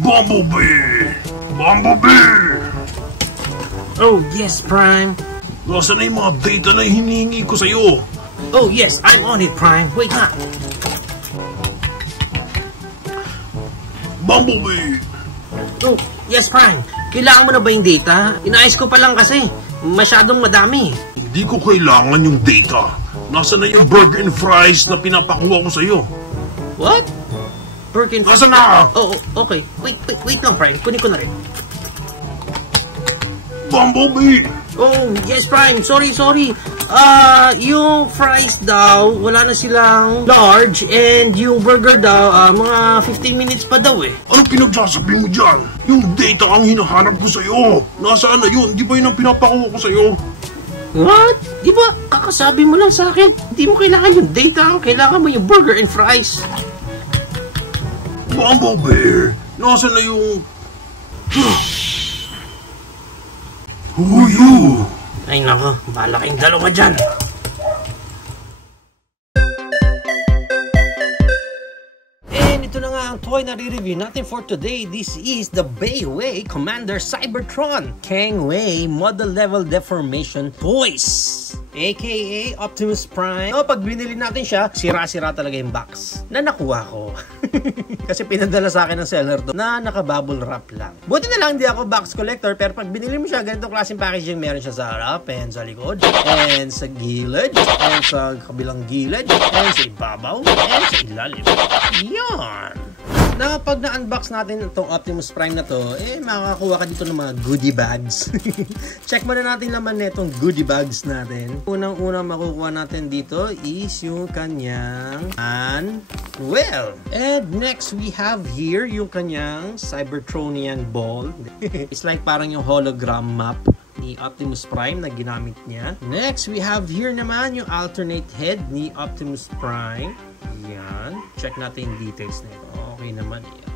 Bumblebee! Bumblebee! Oh, yes, Prime. Nasaan na yung mga data na hinihingi ko sa'yo? Oh, yes, I'm on it, Prime. Wait na. Bumblebee! Oh, yes, Prime. Kailangan mo na ba yung data? Inaayos ko pa lang kasi. Masyadong madami. Hindi ko kailangan yung data. Nasaan na yung burger and fries na pinapakuha ko sa'yo? What? Burger and fries? Nasaan na? Oh, okay. Wait lang, Prime. Kunin ko na rin. Bumblebee! Oh, yes, Prime. Sorry. Yung fries daw, wala na silang large, and yung burger daw, mga 15 minutes pa daw eh. Anong pinagsasabi mo dyan? Yung data ang hinahanap ko sa'yo. Nasaan na yun? Di ba yun ang pinapakuha ko sa'yo? What? Di ba, kakasabi mo lang sa akin, hindi mo kailangan yung data, kailangan mo yung burger and fries. Bumblebee! Nasaan na yung... Who are you? Ay nako, bahala kayong dalawa dyan. And ito na nga ang toy na re-review natin for today. This is the Bayway Commander Cybertron Kangway Model Level Deformation Toys, aka Optimus Prime. No, pag binili natin siya, sira-sira talaga yung box na nakuha ko. Kasi pinadala sa akin ng seller to na naka-bubble wrap lang. Buti na lang hindi ako box collector, pero pag binili mo siya, ganitong klaseng packaging meron siya sa harap, and sa likod, and sa gilid, and sa kabilang gilid, and sa ibabaw, and sa ilalim. Yan! Na pag na-unbox natin itong Optimus Prime na to, makakakuha ka dito ng mga goodie bags. Check muna natin laman netong goodie bags natin. Unang-unang makukuha natin dito is yung kanyang well. And next we have here yung kanyang Cybertronian ball. It's like parang yung hologram map ni Optimus Prime na ginamit niya. Next we have here naman yung alternate head ni Optimus Prime. Yan. Check natin yung details nito. Okay naman yan.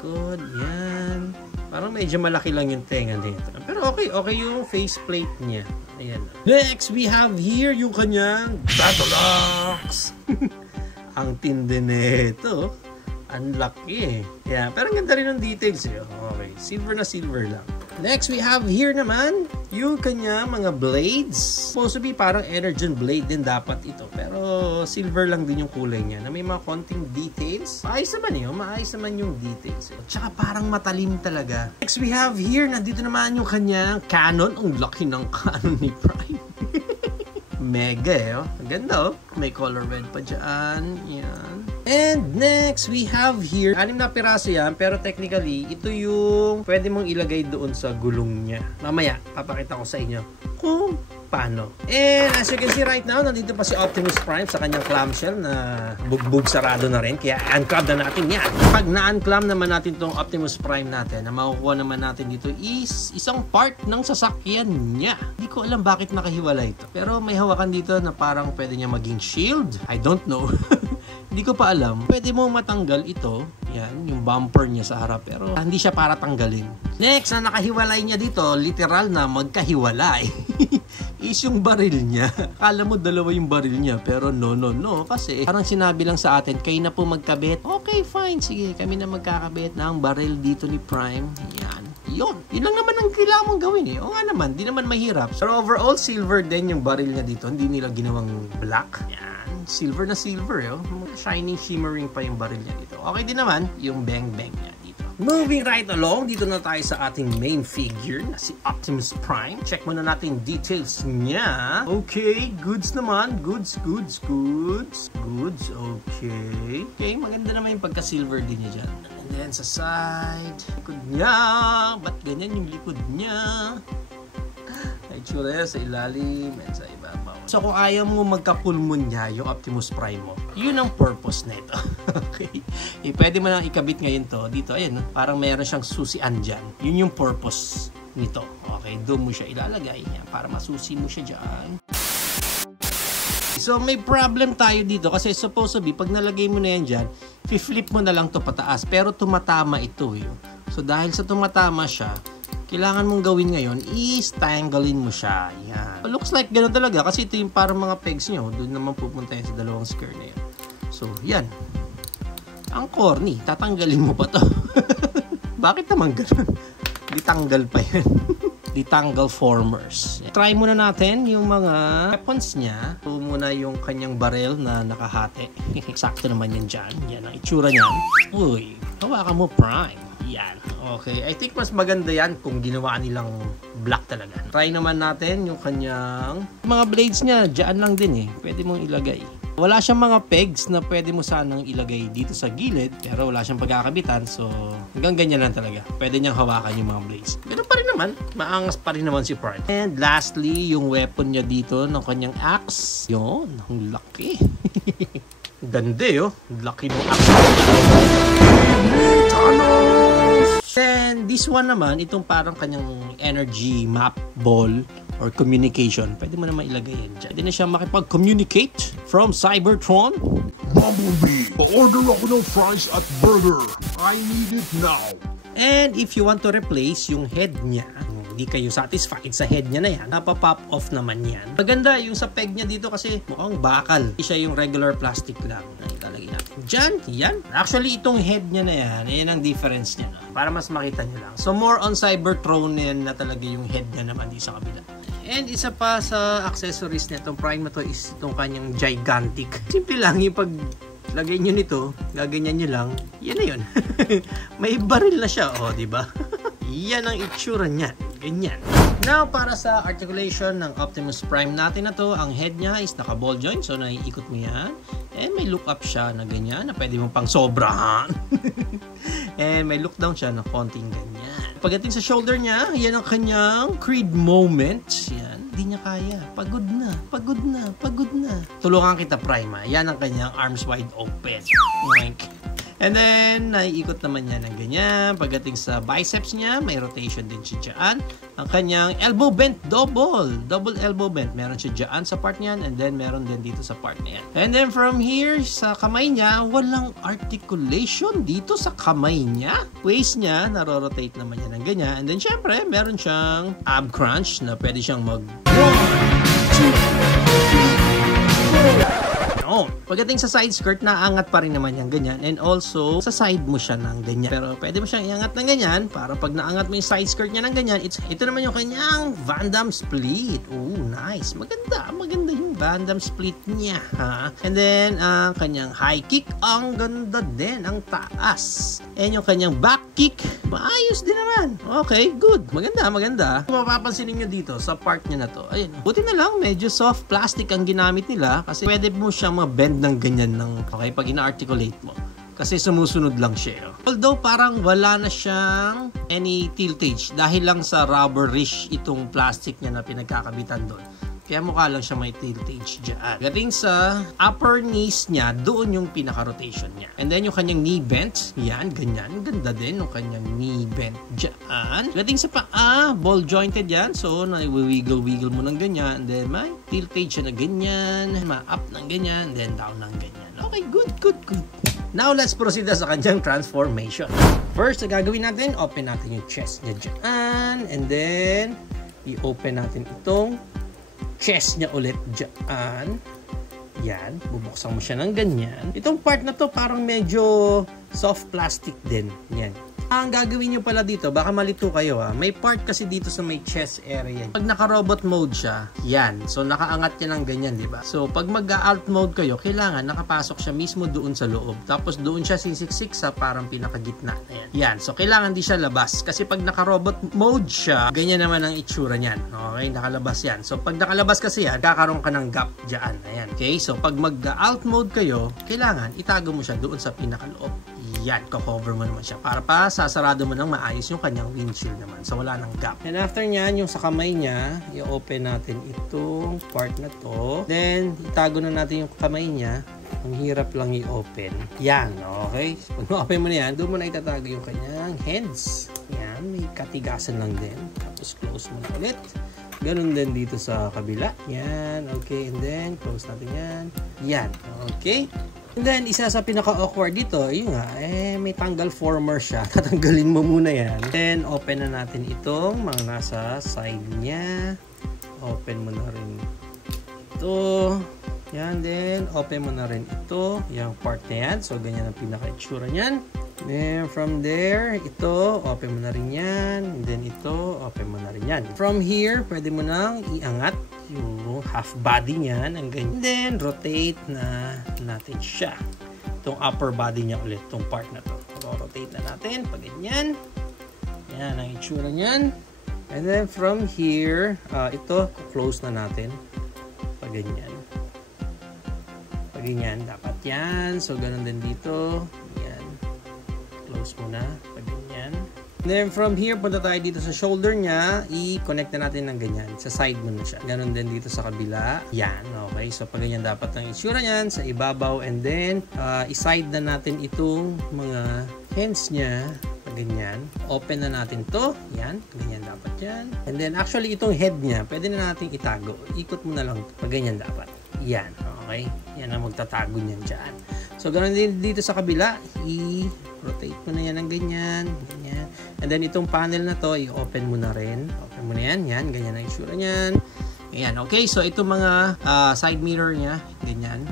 Good. Yan. Parang medyo malaki lang yung tenga nito. Pero okay yung faceplate niya. Ayan. Next, we have here yung kanyang Battle Axe. Ang tindi nito. Ang laki eh. Yeah, pero ang ganda rin ng details eh. Okay. Silver na silver lang. Next, we have here naman yung kanya mga blades. Supposed to be parang Energon blade din dapat ito. Pero silver lang din yung kulay niya na may mga konting details. Maayos naman yun. Maayos naman yung details. Tsaka parang matalim talaga. Next, we have here, nandito naman yung kanyang cannon. Ang laki ng cannon ni Prime. Mega eh. Oh. Ganda oh. May color red pa dyan. Yan. And next, we have here, 6 na piraso yan, pero technically, ito yung pwede mong ilagay doon sa gulong niya. Mamaya, papakita ko sa inyo kung paano. And as you can see right now, nandito pa si Optimus Prime sa kanyang clamshell na bugbog sarado na rin. Kaya unclamp na natin yan. Pag na-unclamp naman natin itong Optimus Prime natin, na makukuha naman natin dito is isang part ng sasakyan niya. Hindi ko alam bakit nakahiwalay ito. Pero may hawakan dito na parang pwede niya maging shield. I don't know. Hindi ko pa alam. Pwede mo matanggal ito. Yan, yung bumper niya sa harap. Pero hindi siya para tanggalin. Next, na nakahiwalay niya dito, literal na magkahiwalay. Is yung baril niya. Akala mo dalawa yung baril niya. Pero no. Kasi parang sinabi lang sa atin, kayo na po magkabit. Okay, fine. Sige, kami na magkakabit ng baril dito ni Prime. Yan. Yun lang naman ang kailangan mong gawin eh. O nga naman, di naman mahirap. Pero overall, silver din yung baril niya dito. Hindi nila ginawang black. Yan. Silver na silver eh. Shiny, shimmering pa yung baril niya dito. Okay din naman yung bang-bang niya dito. Moving right along, dito na tayo sa ating main figure na si Optimus Prime. Check muna natin details niya. Okay, goods naman. Goods. Okay. Okay, maganda naman yung pagka-silver din niya dyan. And then sa side, likod niya. Ba't ganyan yung likod niya? Itsura sa ilalim and sa ibabaw. So kung ayaw mo magka-pulmon niya yung Optimus Prime mo, yun ang purpose nito. Okay? Pwede mo lang ikabit ngayon to dito. Ayan, parang mayroon siyang susian dyan. Yun yung purpose nito. Okay, doon mo siya ilalagay para masusi mo siya dyan. So may problem tayo dito kasi supposed to be pag nalagay mo na yan dyan, flip mo na lang to pataas. Pero tumatama ito. So dahil sa tumatama siya, kailangan mong gawin ngayon is tanggalin mo siya. Yan. Looks like gano'n talaga kasi ito yung parang mga pegs nyo. Doon naman pupunta yan sa dalawang square na yan. So, yan. Ang corny. Tatanggalin mo pa to. Bakit naman ganun? Ditanggal pa yan. Ditanggal formers. Try muna natin yung mga weapons niya. Ito muna yung kanyang barrel na nakahati. Sakto naman yan dyan. Yan ang itsura niyan. Uy, hawakan mo Prime. Yan. Okay. I think mas maganda yan kung ginawa nilang black talaga. Try naman natin yung kanyang mga blades niya. Diyan lang din eh. Pwede mong ilagay. Wala siyang mga pegs na pwede mo sanang ilagay dito sa gilid, pero wala siyang pagkakabitan, so hanggang ganyan lang talaga. Pwede niyang hawakan yung mga blades. Ganun pa rin naman, maangas pa rin naman si Prime. And lastly, yung weapon niya dito ng kanyang axe. Yun, ang laki. Ganda oh, laki ng axe. And this one naman, itong parang kanyang energy map ball or communication. Pwede mo naman ilagay yan dyan. Pwede na siya makipag-communicate from Cybertron. Bumblebee, pa-order ako ng fries at burger. I need it now. And if you want to replace yung head niya, hindi kayo satisfied sa head niya na yan, napapop off naman yan. Maganda yung sa peg niya dito kasi mukhang bakal. Hindi siya yung regular plastic lang. Ilalagay natin dyan, yan. Actually, itong head niya na yan ang difference niya. No? Para mas makita niyo lang. So, more on Cybertron yan na talaga yung head niya naman di sa kabila. And isa pa sa accessories na itong Prime na to is itong kanyang gigantic. Simple lang yung pag lagay nyo nito, gaganyan nyo lang, yan na yun. May baril na siya, oh, di ba? Yan ang itsura niya. Ganyan. Now, para sa articulation ng Optimus Prime natin na to, ang head niya is naka-ball joint. So, naiikot mo yan. And may look up siya na ganyan, na pwede mong pang sobrahan. And may look down siya na konting ganyan. Pagdating sa shoulder niya, yan ang kanyang Creed moment. Yan. Hindi niya kaya. Pagod na. Pagod na. Pagod na. Tulungan kita, Prime. Yan ang kanyang arms wide open. Like. And then, naiikot naman niya ng ganyan. Pagdating sa biceps niya, may rotation din siya dyan. Ang kanyang elbow bent double. Double elbow bent. Meron siya dyan sa part niyan. And then, meron din dito sa part niyan. And then, from here, sa kamay niya, walang articulation dito sa kamay niya. Waist niya, naro-rotate naman niya ng ganyan. And then, syempre, meron siyang ab crunch na pwede siyang mag 1, 2, 3, 4. Pagdating sa side skirt, naangat pa rin naman yung ganyan. And also, sa side mo siya ng ganyan. Pero pwede mo siyang iangat ng ganyan para pag naangat mo yung side skirt niya ng ganyan, ito naman yung kanyang Van Damme split. Oh, nice. Maganda. Maganda yung Van Damme split niya. Ha? And then, ang kanyang high kick, ang ganda din. Ang taas. And yung kanyang back kick, maayos din naman. Okay, good. Maganda, maganda. Kung mapapansin niyo dito sa part niya na to, ayun. Buti na lang, medyo soft plastic ang ginamit nila kasi pwede mo siyang ma-bend ng ganyan ng, okay, pag ina-articulate mo. Kasi sumusunod lang siya. Although parang wala na siyang any tiltage dahil lang sa rubberish itong plastic niya na pinagkakabitan doon. Kaya mukha lang siya may tiltage dyan. Gating sa upper knees niya, doon yung pinaka-rotation niya. And then yung kanyang knee bent, yan, ganyan. Ganda din yung kanyang knee bent dyan. Gating sa paa, ball jointed yan. So, nai-wiggle-wiggle mo ng ganyan. And then may tiltage siya na ganyan. Ma-up ng ganyan. And then down ng ganyan. Okay, good, good, good. Now, let's proceed sa kanyang transformation. First, na gagawin natin, open natin yung chest niya dyan. And then, i-open natin itong chest niya ulit dyan. Yan. Bubuksan mo siya ng ganyan. Itong part na to parang medyo soft plastic din. Yan. Ang gagawin nyo pala dito, baka malito kayo ha. May part kasi dito sa may chest area. Pag naka-robot mode siya, yan. So, nakaangat yan ng ganyan, di ba? So, pag mag-alt mode kayo, kailangan nakapasok siya mismo doon sa loob. Tapos, doon siya sisiksik sa parang pinakagitna. Ayan. Yan. So, kailangan di siya labas. Kasi pag naka-robot mode siya, ganyan naman ang itsura niyan. Okay? Nakalabas yan. So, pag nakalabas kasi yan, kakaroon ka ng gap dyan. Ayan. Okay? So, pag mag-alt mode kayo, kailangan itago mo siya doon sa pinakaloob. Yan, ko-cover mo naman siya. Para pa, sasarado mo nang maayos yung kanyang windshield naman. So, wala nang gap. And after nyan, yung sa kamay niya, i-open natin itong part na to. Then, itago na natin yung kamay niya. Ang hirap lang i-open. Yan, okay? Pag ma-open mo na yan, doon mo na itatago yung kanyang hands. Yan, may katigasan lang din. Tapos, close mo na ulit. Ganun din dito sa kabila. Yan, okay. And then, close natin yan. Yan, okay? And then, isa sa pinaka-awkward dito, yun nga, may tanggal former siya. Tatanggalin mo muna yan. Then, open na natin itong mga nasa side niya. Open mo na rin ito. Yan, then, open mo na rin ito. Yung part na yan. So, ganyan ang pinaka-itsura niyan. Then from there, ito, open mo na rin yan. And then ito, open mo na rin yan. From here, pwede mo nang iangat yung half body niyan. Ang ganyan. Then rotate na natin siya. Itong upper body niya ulit, itong part na to. Rotate na natin, pag ganyan. Yan ang itsura niyan. And then from here, ito, close na natin. Pag ganyan. Pag ganyan, dapat yan. So, ganun din dito. Close muna, pag ganyan. Then from here, punta tayo dito sa shoulder niya, i-connect na natin ng ganyan. Sa side mo na siya. Ganon din dito sa kabila. Yan, okay. So pag ganyan dapat ang itsura niyan sa ibabaw. And then, i-side na natin itong mga hands niya. Pag ganyan. Open na natin to. Yan, ganyan dapat yan. And then actually itong head niya, pwede na natin itago. Ikot mo na lang. Pag ganyan dapat. Yan, okay. Yan ang magtatago niyan dyan. So ganoon din dito sa kabila, i-rotate mo na yan ng ganyan, ganyan. And then itong panel na to, i-open mo na rin. Open mo na yan, yan, ganyan ang itsura niyan. Ayan, okay. So itong mga side mirror niya, ganyan.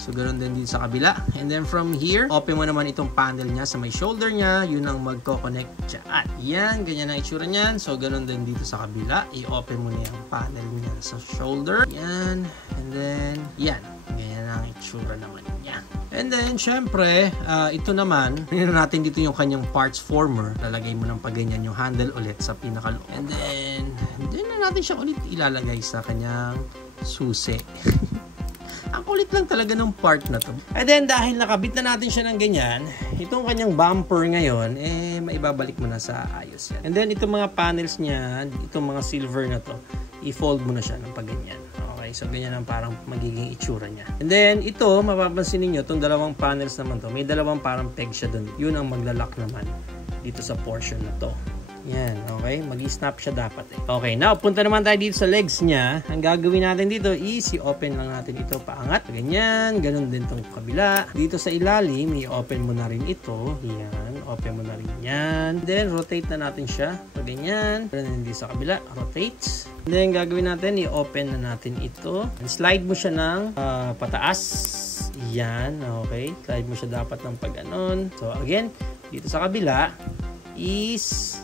So ganoon din dito sa kabila. And then from here, open mo naman itong panel niya sa may shoulder niya, yun ang magko-connect dyan. Yan, ganyan ang itsura niyan. So ganoon din dito sa kabila, i-open mo na yung panel niya sa shoulder. Yan, and then, yan. Ganyan ang itsura naman niya. And then, syempre, ito naman, nilagay natin dito yung kanyang parts former. Lalagay mo ng pagganyan yung handle ulit sa pinakaloob. And then na natin siya ulit ilalagay sa kanyang susi. Ang kulit lang talaga ng part na to. And then, dahil nakabit na natin siya ng ganyan, itong kanyang bumper ngayon, maibabalik mo na sa ayos yan. And then, itong mga panels niya, itong mga silver na to, i-fold mo na siya ng pagganyan. Okay, so ganyan ang parang magiging itsura niya. And then, ito, mapapansin niyo itong dalawang panels naman to, may dalawang parang peg siya dun. Yun ang maglalak naman dito sa portion na to. Yan, okay? Mag-snap siya dapat eh. Okay, now, punta naman tayo dito sa legs niya. Ang gagawin natin dito is i-open lang natin ito paangat. Ganyan, ganun din tong kabila. Dito sa ilalim, i-open mo na rin ito. Yan, open mo na rin yan. Then, rotate na natin siya. Pag ganyan, ganun din dito sa kabila, rotate. Then, gagawin natin, i-open na natin ito. And slide mo siya ng pataas. Yan, okay? Slide mo siya dapat ng pag ganon. So, again, dito sa kabila, is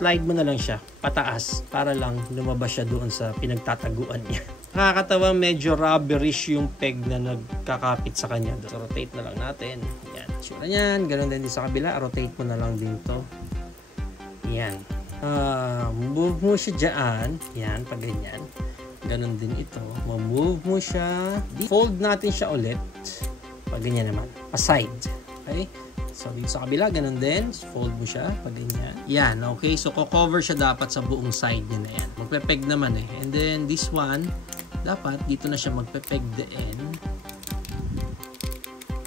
slide mo na lang siya pataas para lang lumabas siya doon sa pinagtataguan niya. Nakakatawa, medyo rubberish yung peg na nagkakapit sa kanya. So, rotate na lang natin. Yan, sure yan. Ganun din sa kabila. Rotate mo na lang din to. Yan. Move mo siya dyan. Yan, pag ganyan. Ganun din ito. Move mo siya. Fold natin siya ulit. Pag ganyan naman. Aside. Okay? So, dito sa kabila, ganun din. Fold mo siya, pag ganyan. Yan, okay. So, cover siya dapat sa buong side niya na yan. Magpe-peg naman eh. And then, this one, dapat dito na siya magpe-peg din.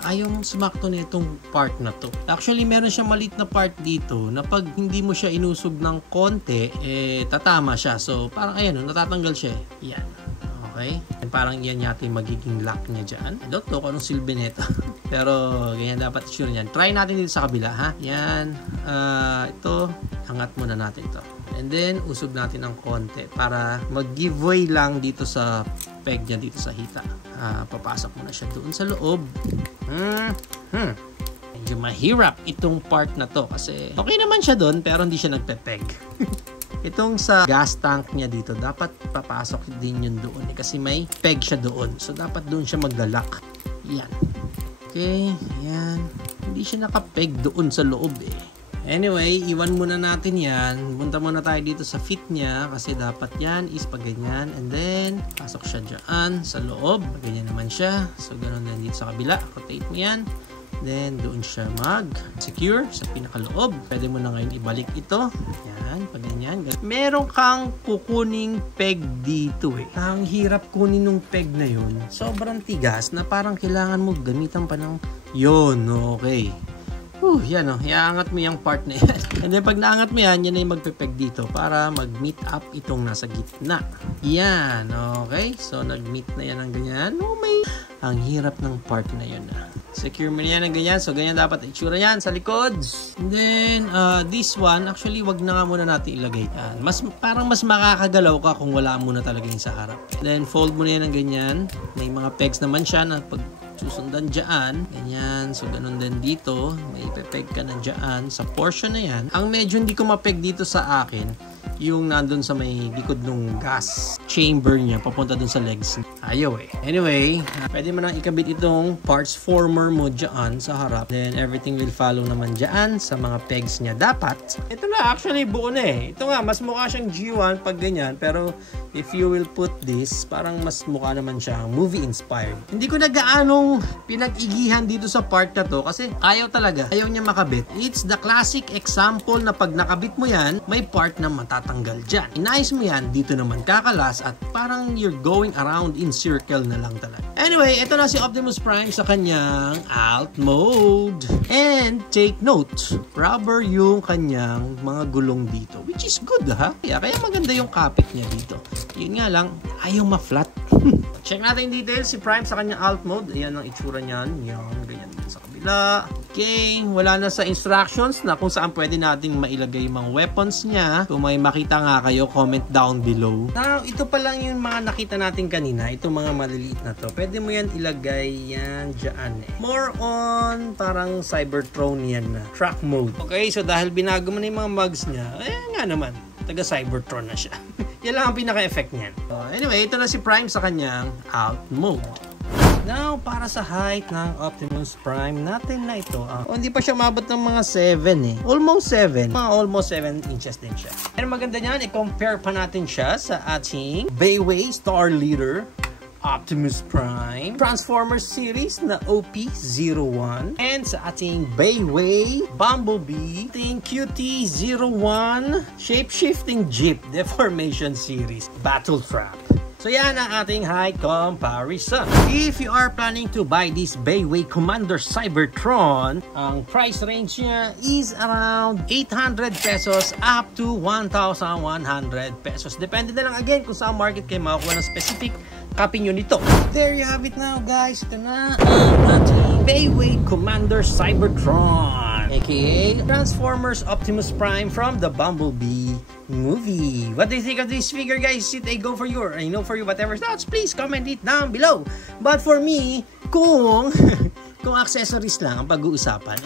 Ayaw sumakto na itong part na to. Actually, meron siyang maliit na part dito na pag hindi mo siya inusog ng konti, tatama siya. So, parang ayan, natatanggal siya eh. Yan. Okay? And parang yan yata yung magiging lock niya dyan. I don't know kung anong silbi nito. Pero, ganyan dapat sure niyan. Try natin dito sa kabila, ha? Yan. Ito, angat muna natin ito. And then, usog natin ng konti para mag-giveaway lang dito sa peg niya, dito sa hita. Papasok muna siya doon sa loob. Medyo mahirap itong part na to kasi okay naman siya doon pero hindi siya nagpe-peg. Itong sa gas tank niya dito, dapat papasok din yun doon kasi may peg siya doon. So, dapat doon siya maglalak. Yan. Okay, yan. Hindi siya nakapeg doon sa loob eh. Anyway, iwan muna natin yan. Punta muna tayo dito sa fit niya kasi dapat yan is pag ganyan. And then, pasok siya dyan sa loob. Ganyan naman siya. So, ganoon din dito sa kabila. Rotate mo yan. Then, doon siya mag-secure sa pinakaloob. Pwede mo na ngayon ibalik ito. Yan, pag ganyan. Meron kang kukuning peg dito eh. Ang hirap kunin ng peg na yun. Sobrang tigas na parang kailangan mo gamitan pa ng yun. Okay. Yan o. Iaangat mo yung part na yan. And then, pag naangat mo yan, yan ay magpepeg dito para mag-meet up itong nasa gitna. Yan. Okay. So, nag-meet na yan ng ganyan. Ang hirap ng part na yun na. Secure mo yan ng ganyan. So, ganyan dapat itsura yan sa likod. And then, this one, actually, wag na nga muna natin ilagay. Parang mas makakagalaw ka kung wala muna talaga yung sa harap. And then, fold mo na yan ng ganyan. May mga pegs naman siya na pag susundan dyan. Ganyan. So, ganun din dito. May ipepeg ka na dyan sa portion na yan. Ang medyo hindi ko mapeg dito sa akin, yung nandun sa may likod ng gas chamber niya, papunta dun sa legs. Ayaw eh. Anyway, pwede mo nang ikabit itong parts former mo dyan sa harap. Then, everything will follow naman dyan sa mga pegs niya. Dapat, ito na, actually, buo na eh. Ito nga, mas mukha siyang G1 pag ganyan. Pero, if you will put this, parang mas mukha naman siyang movie-inspired. Hindi ko na gaanong pinag-igihan dito sa part na to kasi ayaw talaga. Ayaw niya makabit. It's the classic example na pag nakabit mo yan, may part na matatanggal dyan. Inayos mo yan, dito naman kakalas at parang you're going around in circle na lang talaga. Anyway, ito na si Optimus Prime sa kanyang alt mode. And take note, rubber yung kanyang mga gulong dito. Which is good ha? Kaya maganda yung kapit niya dito. Yun nga lang, ayaw ma-flat. Check natin yung details si Prime sa kanyang alt mode. Ayan ang itsura niyan. Yan, ganyan din sa kabila. Okay, wala na sa instructions na kung saan pwede nating mailagay yung mga weapons niya. Kung may makita nga kayo, comment down below. Now, ito pa lang yung mga nakita natin kanina. Itong mga maliliit na to. Pwede mo yan ilagay yan dyan eh. More on parang Cybertron yan na. Track mode. Okay, so dahil binago mo na yung mga mugs niya, nga naman, taga Cybertron na siya. Yan lang ang pinaka-effect niyan. So, anyway, ito na si Prime sa kanyang alt mode. Now, para sa height ng Optimus Prime natin na ito, hindi pa siya mabot ng mga 7 eh. Almost 7. Mga almost 7 inches din siya. And maganda niyan, i-compare pa natin siya sa ating Bayway Star Leader Optimus Prime Transformers series na OP-01 and sa ating Bayway Bumblebee ating QT-01 Shape-Shifting Jeep Deformation series Battle Trap. So yan ang ating height comparison. If you are planning to buy this Bayway Commander Cybertron, ang price range niya is around 800 pesos up to 1,100 pesos. Depende na lang again kung saan market kayo makakuha ng specific copy nyo nito. There you have it now guys. Ito na ang ating Bayway Commander Cybertron, aka Transformers Optimus Prime from the Bumblebee movie. What do you think of this figure guys? Is it a go for you or I know for you? Whatever thoughts, please comment it down below. But for me, kung accessories lang ang pag-uusapan,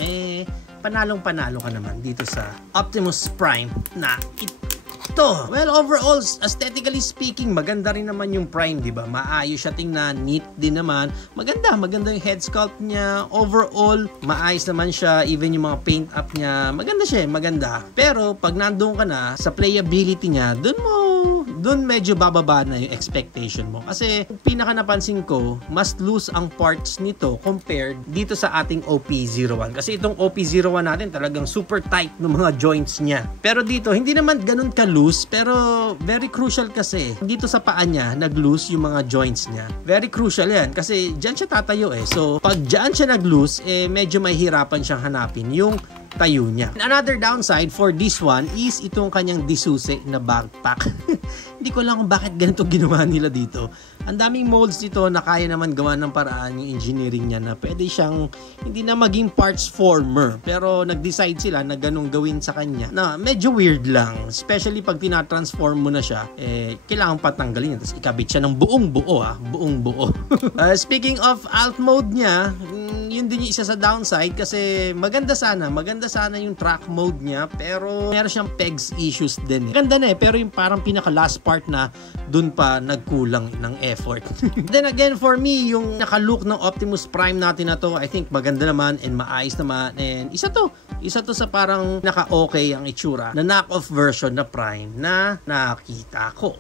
panalong-panalo ka naman dito sa Optimus Prime na ito. Well, overall, aesthetically speaking, maganda rin naman yung Prime, di ba? Maayos siya tingnan, neat din naman. Maganda yung head sculpt niya. Overall, maayos naman siya. Even yung mga paint up niya, maganda siya, maganda. Pero, pag nandoon ka na, sa playability niya, dun medyo bababa na yung expectation mo. Kasi, pinaka napansin ko, mas loose ang parts nito compared dito sa ating OP-01. Kasi itong OP-01 natin, talagang super tight ng mga joints niya. Pero dito, hindi naman ganun ka-loose, pero very crucial kasi. Dito sa paa niya, nag-loose yung mga joints niya. Very crucial yan. Kasi dyan siya tatayo eh. So, pag dyan siya nag-loose, medyo mahihirapan siyang hanapin yung tayo niya. Another downside for this one is itong kanyang disuse na backpack. Hindi ko lang kung bakit ganito ginawa nila dito. Ang daming molds dito na kaya naman gawa ng paraan yung engineering niya na pwede siyang hindi na maging parts former. Pero nag-decide sila na ganun gawin sa kanya na medyo weird lang. Especially pag tinatransform mo na siya, kailangan patanggalin niya. Tapos ikabit siya ng buong buo buong buo. Speaking of alt mode niya, yun din yung isa sa downside kasi maganda sana yung track mode niya pero meron siyang pegs issues din. Maganda na pero yung parang pinaka last part na dun pa nagkulang ng effort. Then again for me, yung naka-look ng Optimus Prime natin na to, I think maganda naman and maayos naman and isa to sa parang naka-okay ang itsura na knock-off version na Prime na nakita ko.